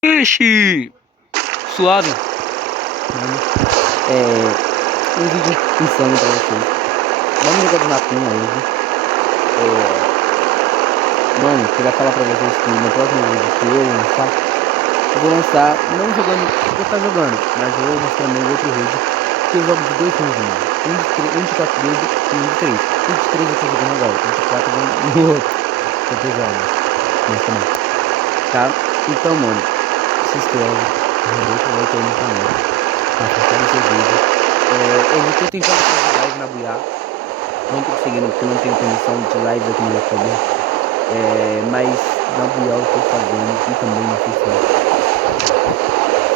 Ixi, suave. Mano, um vídeo insano pra vocês. Vamos jogar de mapinha hoje. Mano, queria falar pra vocês que no próximo vídeo que eu vou lançar, não jogando, vou estar jogando, mas eu vou mostrar meu outro vídeo, que eu jogo de dois runs, mano. Um de 4 dedos e um de 3. Um de 3 eu tô jogando agora, um de 4 no outro. Tô pesado, mas também. Tá? Então, mano, se inscreve, deixa o like aí no canal, pra fortalecer o vídeo. Eu tô tentando fazer live na Buiá. Não tô conseguindo porque não tenho condição de live aqui no YouTube. Mas na Buiá eu tô fazendo e também no Facebook.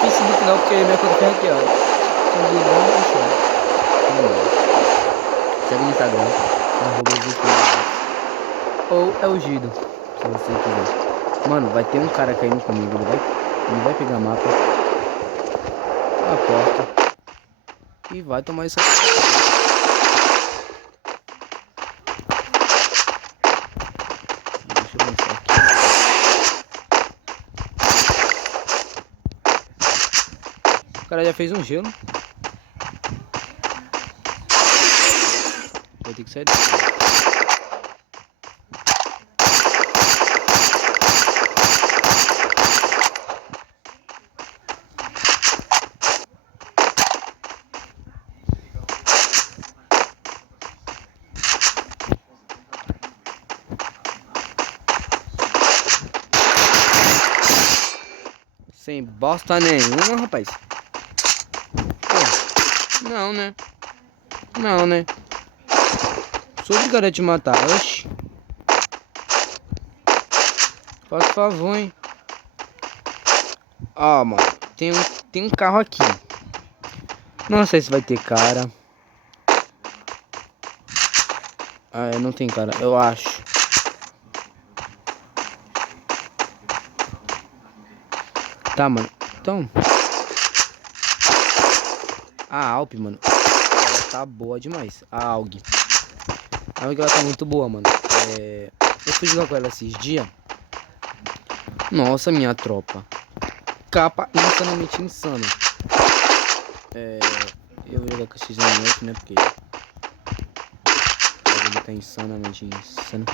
Facebook não, porque minha conta foi hackeada. Segue no Instagram, ou é o Gido, se você quiser. Mano, vai ter um cara caindo comigo, ele vai pegar mapa, a porta e vai tomar isso aqui. Deixa eu lançar aqui. O cara já fez um gelo. Vai ter que sair daqui. Sem bosta nenhuma, rapaz. Pô, não, né? Não, né? Sou obrigado a te matar. Oxi. Faz favor, hein? Ó, mano. Tem um carro aqui. Não sei se vai ter cara. Não tem cara. Eu acho. Tá, mano. Então. A Alp, mano. Ela tá boa demais. A AUG. A AUG ela tá muito boa, mano. Eu fui jogar com ela esses dias. Nossa, minha tropa. Capa insanamente insano. Eu vou jogar com esses momentos, né? Porque ele tá insanamente insano.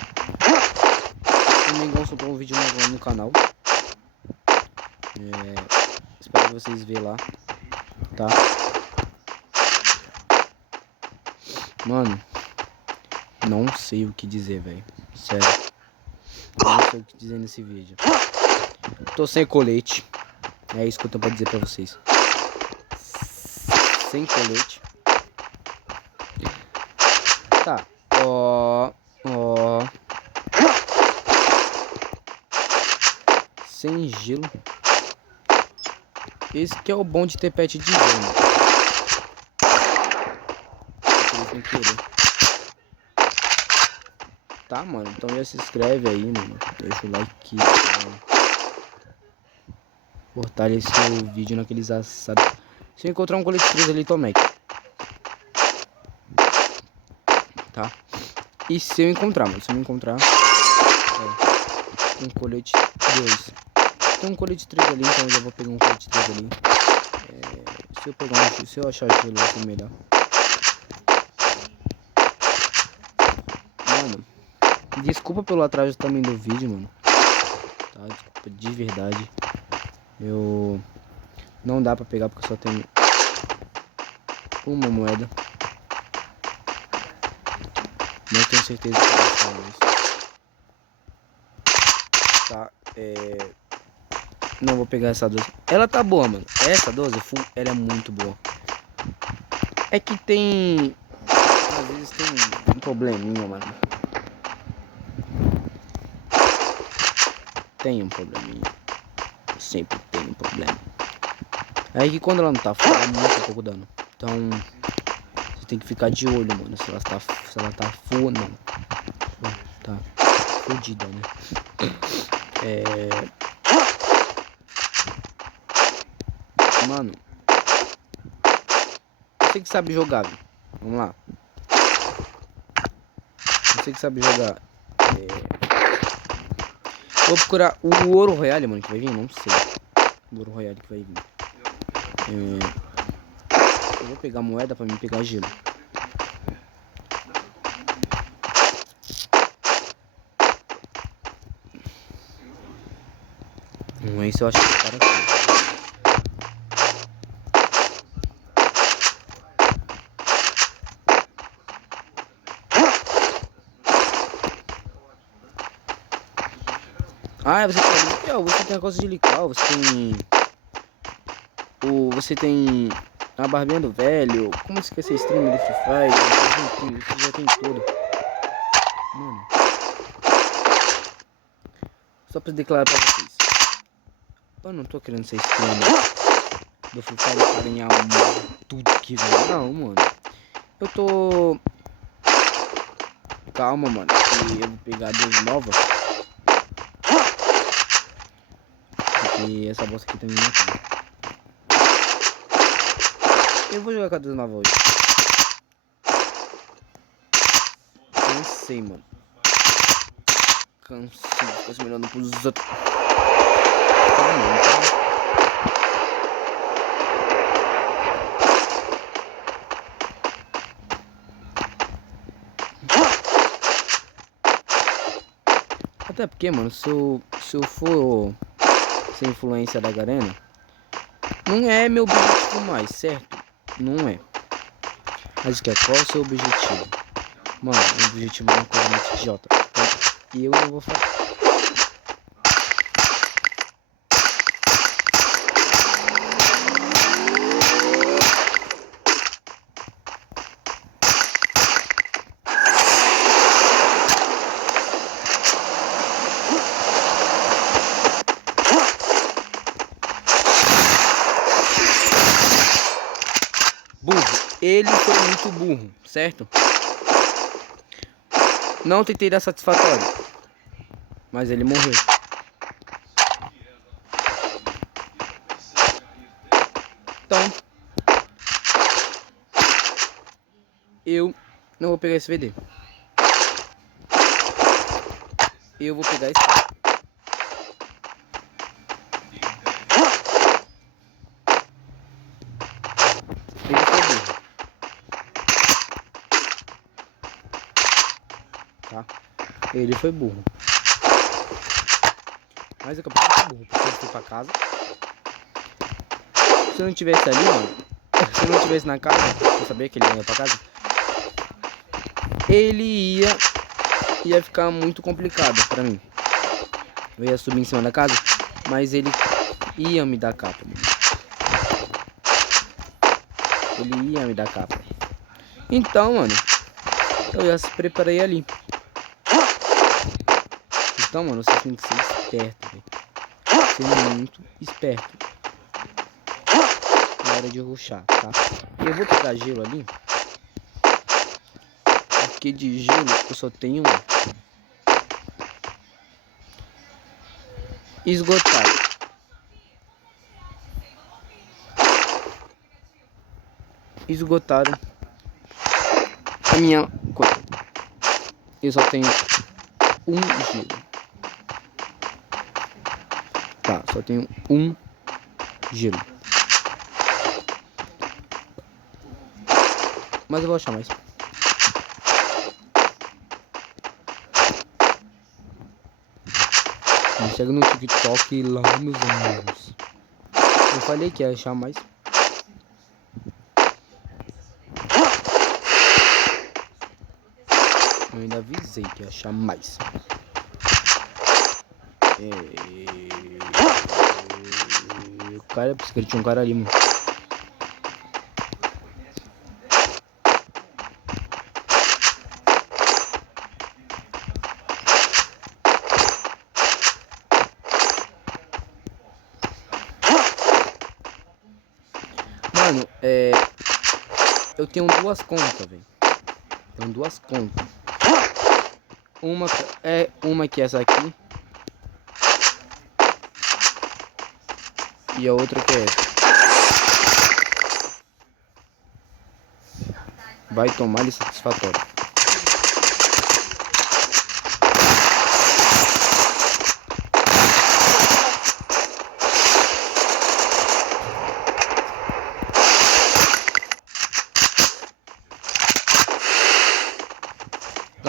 O Mengão soltou um vídeo novo no canal. Espero que vocês vejam lá. Tá? Mano, não sei o que dizer, velho. Sério. Não sei o que dizer nesse vídeo. Tô sem colete. É isso que eu tenho pra dizer pra vocês. Sem colete. Tá. Ó. Sem gelo. Esse que é o bom de ter pet de gelo. Sem querer. Tá, mano? Então já se inscreve aí, mano. Deixa o like. Fortalece o vídeo naqueles assados. Se eu encontrar um colete 3 ali, tomei. Tá? E se eu encontrar, mano? Se eu não encontrar... um colete 2. Tem um colete 3 ali, então eu já vou pegar um colete 3 ali. Se eu achar gelo, vai ser melhor. Mano, desculpa pelo atraso também do vídeo, mano. Tá? Desculpa de verdade. Não dá pra pegar porque eu só tenho uma moeda. Mas tenho certeza que vai achar mais. Tá, não vou pegar essa 12. Ela tá boa, mano. Essa 12 full, ela é muito boa. É que tem... às vezes tem um probleminha, mano. Tem um probleminha. Sempre tem um problema. É que quando ela não tá full, ela é muito pouco dano. Então, você tem que ficar de olho, mano. Se ela tá full ou não. Tá fodida, né? Mano, você que sabe jogar, viu? Vamos lá. Você que sabe jogar. Vou procurar o Ouro Royale, mano, que vai vir, não sei. Battle Royale que vai vir. Eu vou pegar moeda pra mim pegar gelo. Esse eu acho que é o cara aqui. Ah, você tem a coisa de lical, você tem a barbinha do velho. Como você quer ser streamer do Free Fire? Você já tem tudo. Mano, só pra declarar pra vocês, eu não tô querendo ser streamer do Free Fire pra ganhar tudo que vem. Não, mano. Eu tô... Calma, mano. Que eu vou pegar 2 novas. Porque essa bosta aqui também não é. Eu vou jogar com a 2 novas hoje. Cansei, mano. Cansei de ficar se melhorando pros outros. Até porque, mano, se eu for ser influência da Garena, não é meu objetivo mais, certo? Não é. Mas que é qual é o seu objetivo? Mano, o objetivo é uma coisa muito idiota. Então, eu não vou falar. Burro. Ele foi muito burro, certo? Não tentei dar satisfatório, mas ele morreu. Então, eu não vou pegar esse VD. Eu vou pegar esse cara. Ele foi burro. Tá? Ele foi burro. Mas acabou de ser burro, porque ele foi pra casa. Se eu não tivesse ali, mano, se eu não tivesse na casa, eu sabia que ele ia pra casa, ele ia ficar muito complicado pra mim. Eu ia subir em cima da casa, mas ele ia me dar capa, mano. Ele ia me dar capa. Então, mano, eu já se preparei ali. Então, mano, você tem que ser esperto, velho. Ser muito esperto na hora de rushar, tá? Eu vou pegar gelo ali, porque de gelo eu só tenho um. Esgotado. Esgotaram a minha coisa. Eu só tenho um gelo. Tá, só tenho um gelo. Mas eu vou achar mais. Me segue no TikTok lá, meus amigos. Eu falei que ia achar mais. Eu ainda avisei que ia achar mais. O cara, porque ele tinha um cara ali, mano. Mano, eu tenho 2 contas, velho. Tenho 2 contas. Uma que é essa aqui. E a outra que é essa. Vai tomar de satisfatório.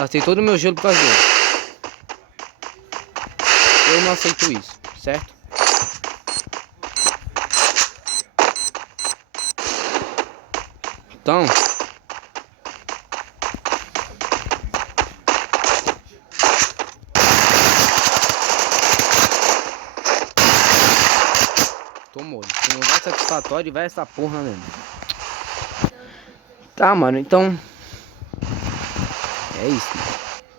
Gastei todo o meu gelo por causa dele. Eu não aceito isso, certo? Então, tomou. Se não vai satisfatório, vai essa porra mesmo. Tá, mano, então é isso.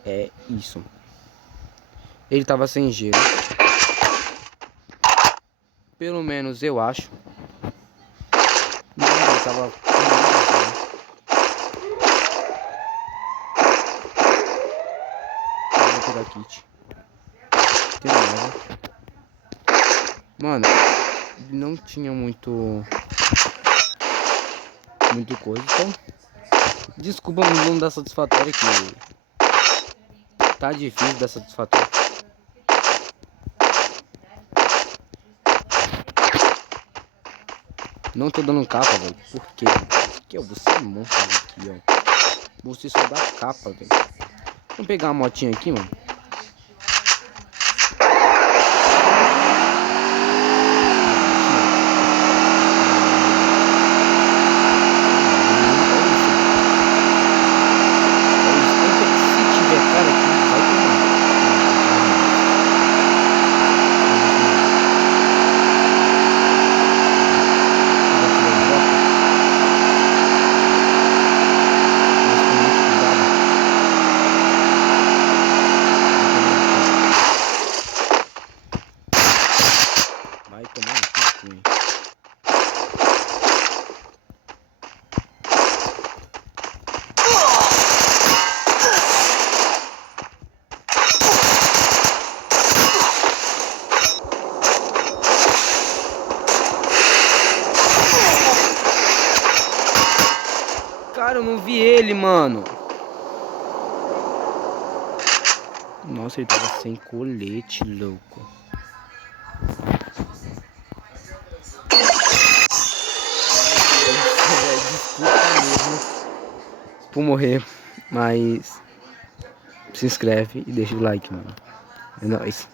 É isso. Ele tava sem gelo. Pelo menos eu acho. Não, ele tava com muito gelo. Eu vou pegar kit. Tem nada. Mano, não tinha muito coisa, então desculpa, mas não dá satisfatório que tá difícil dar satisfatório. Não tô dando capa, velho. Por quê? Porque você é monstro aqui, ó. Você só dá capa, velho. Vamos pegar uma motinha aqui, mano. Vai tomar no cu, hein? Cara, eu não vi ele, mano. Nossa, ele tava sem colete, louco. Desculpa mesmo por morrer, mas se inscreve e deixa o like, mano. É nóis.